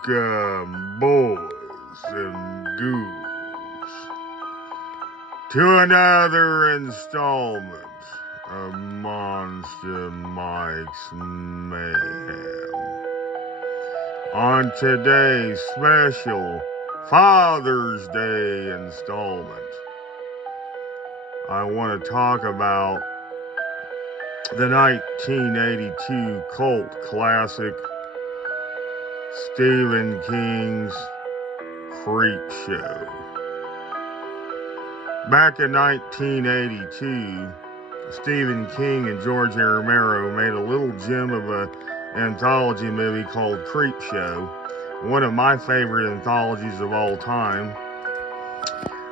Welcome, boys and ghouls, to another installment of Monster Mike's Mayhem. On today's special Father's Day installment, I want to talk about the 1982 cult classic Stephen King's Creepshow. Back in 1982, Stephen King and George A. Romero made a little gem of an anthology movie called Creepshow, one of my favorite anthologies of all time.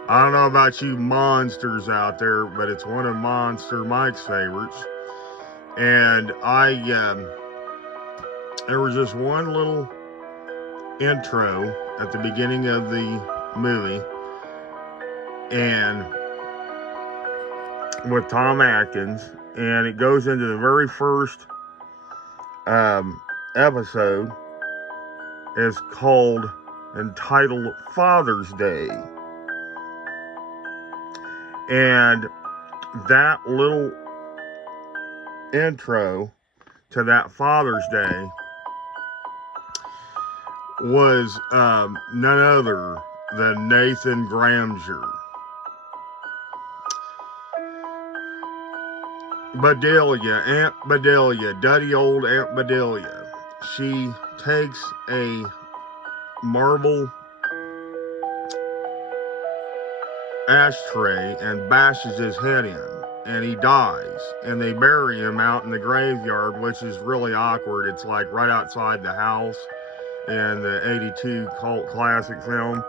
I don't know about you monsters out there, but it's one of Monster Mike's favorites. And there was just one little intro at the beginning of the movie, and with Tom Atkins, and it goes into the very first episode. Is entitled Father's Day, and that little intro to that Father's Day was none other than Nathan Gramser. Aunt Bedelia, duddy old Aunt Bedelia. She takes a marble ashtray and bashes his head in, and he dies, and they bury him out in the graveyard, which is really awkward. It's like right outside the house in the 82 cult classic film,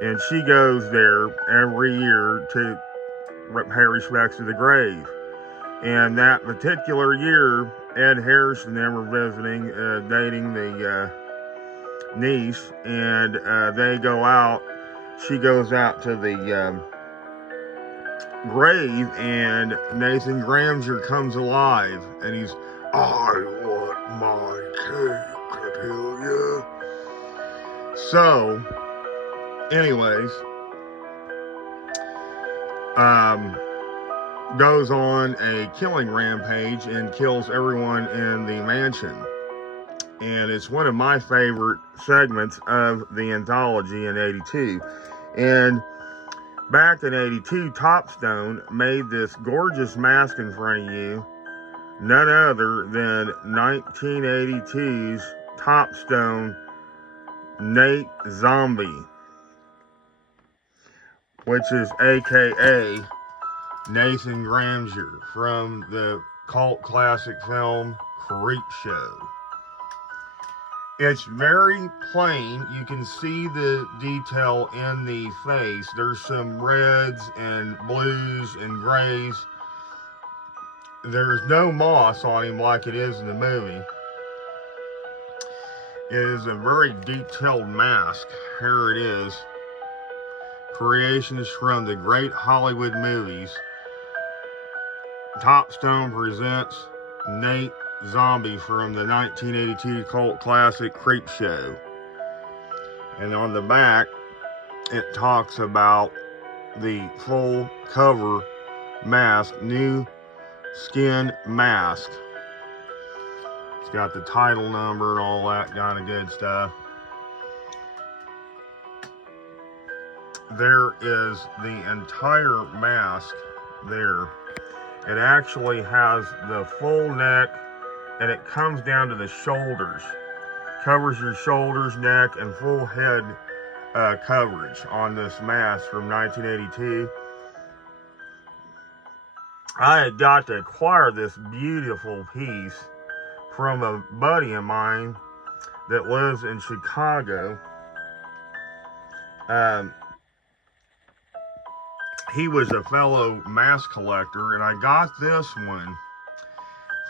and she goes there every year to pay respects to the grave. And that particular year, Ed Harris and them were visiting, dating the niece, and they go out. She goes out to the grave, and Nathan Gramser comes alive, and he's, I want my cake, Cordelia. So, anyways, goes on a killing rampage and kills everyone in the mansion. And it's one of my favorite segments of the anthology in 82. And back in 82, Topstone made this gorgeous mask in front of you, none other than 1982's Topstone Nate Zombie, which is AKA Nathan Gramser from the cult classic film Creepshow. It's very plain. You can see the detail in the face. There's some reds and blues and grays. There's no moss on him like it is in the movie. It is a very detailed mask. Here it is. Creations from the great Hollywood movies. Topstone presents Nate Zombie from the 1982 cult classic Creepshow. And on the back, it talks about the full cover mask, new skin mask. It's got the title number and all that kind of good stuff. There is the entire mask there. It actually has the full neck, and it comes down to the shoulders. Covers your shoulders, neck, and full head coverage on this mask from 1982. I had got to acquire this beautiful piece from a buddy of mine that lives in Chicago. He was a fellow mask collector, and I got this one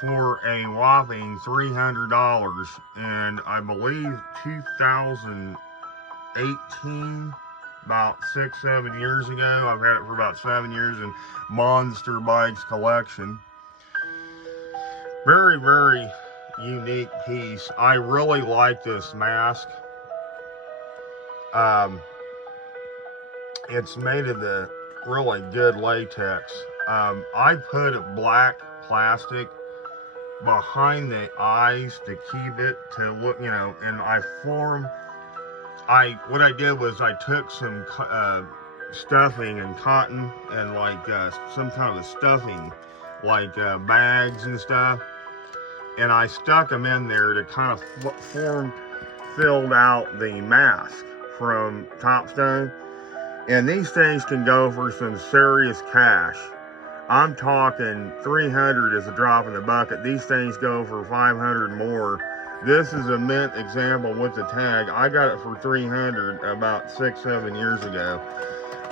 for a whopping $300 in, I believe, 2018, about 6-7 years ago. I've had it for about 7 years in Monster Mike's collection. Very, very unique piece. I really like this mask. It's made of the really good latex. I put a black plastic behind the eyes to keep it to look, you know, and what I did was I took some stuffing and cotton and like some kind of a stuffing, like bags and stuff, and I stuck them in there to kind of filled out the mask from Topstone. And these things can go for some serious cash. I'm talking 300 is a drop in the bucket. These things go for 500 more. This is a mint example with the tag. I got it for 300 about 6-7 years ago.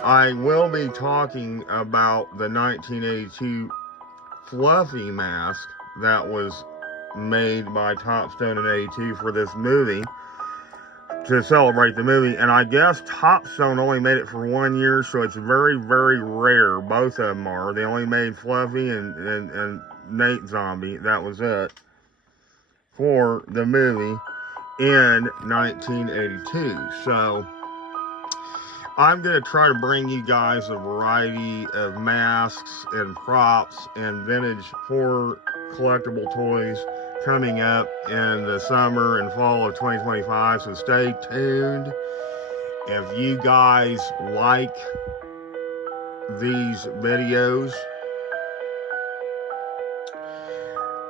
I will be talking about the 1982 fluffy mask that was made by Topstone in 82 for this movie, to celebrate the movie. And I guess Topstone only made it for 1 year, so it's very, very rare. Both of them are. They only made Fluffy and Nate Zombie. That was it for the movie in 1982. So I'm going to try to bring you guys a variety of masks and props and vintage horror collectible toys coming up in the summer and fall of 2025, so stay tuned. If you guys like these videos,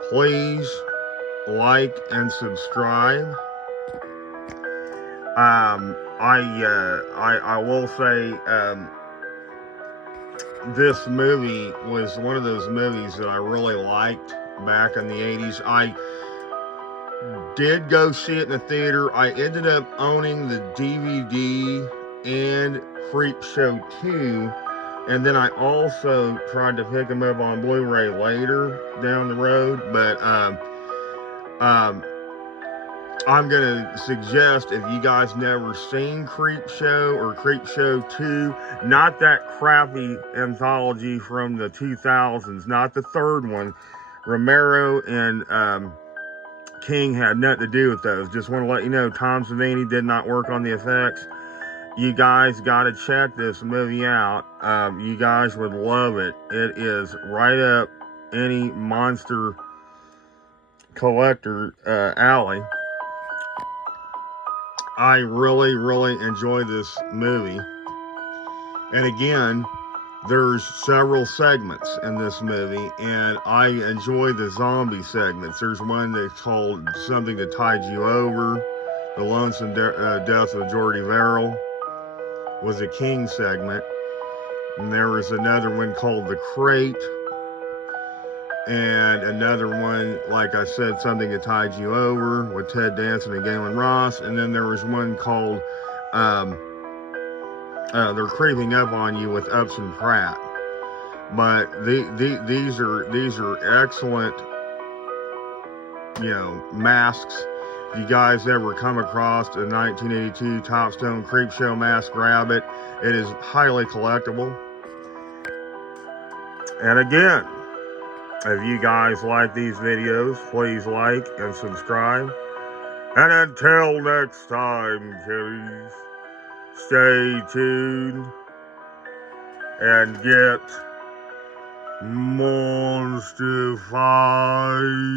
please like and subscribe. I will say this movie was one of those movies that I really liked back in the 80s. I did go see it in the theater. I ended up owning the DVD and Creepshow 2, and then I also tried to pick them up on Blu-ray later down the road. But I'm gonna suggest, if you guys never seen Creepshow or Creepshow 2, not that crappy anthology from the 2000s, not the third one. Romero and King had nothing to do with those. Just want to let you know, Tom Savini did not work on the effects. You guys got to check this movie out. You guys would love it. It is right up any monster collector alley. I really, really enjoy this movie. And again, there's several segments in this movie, and I enjoy the zombie segments. There's one that's called Something That Tied You Over. The Lonesome Death of Jordy Verrill was a King segment. And there was another one called The Crate. And another one, like I said, Something That Tied You Over with Ted Danson and Galen Ross. And then there was one called They're Creeping Up on You with Upson Pratt. But these are excellent, you know, masks. If you guys ever come across a 1982 Topstone Creepshow mask, grab it. It is highly collectible. And again, if you guys like these videos, please like and subscribe. And until next time, kiddies, stay tuned and get monstified.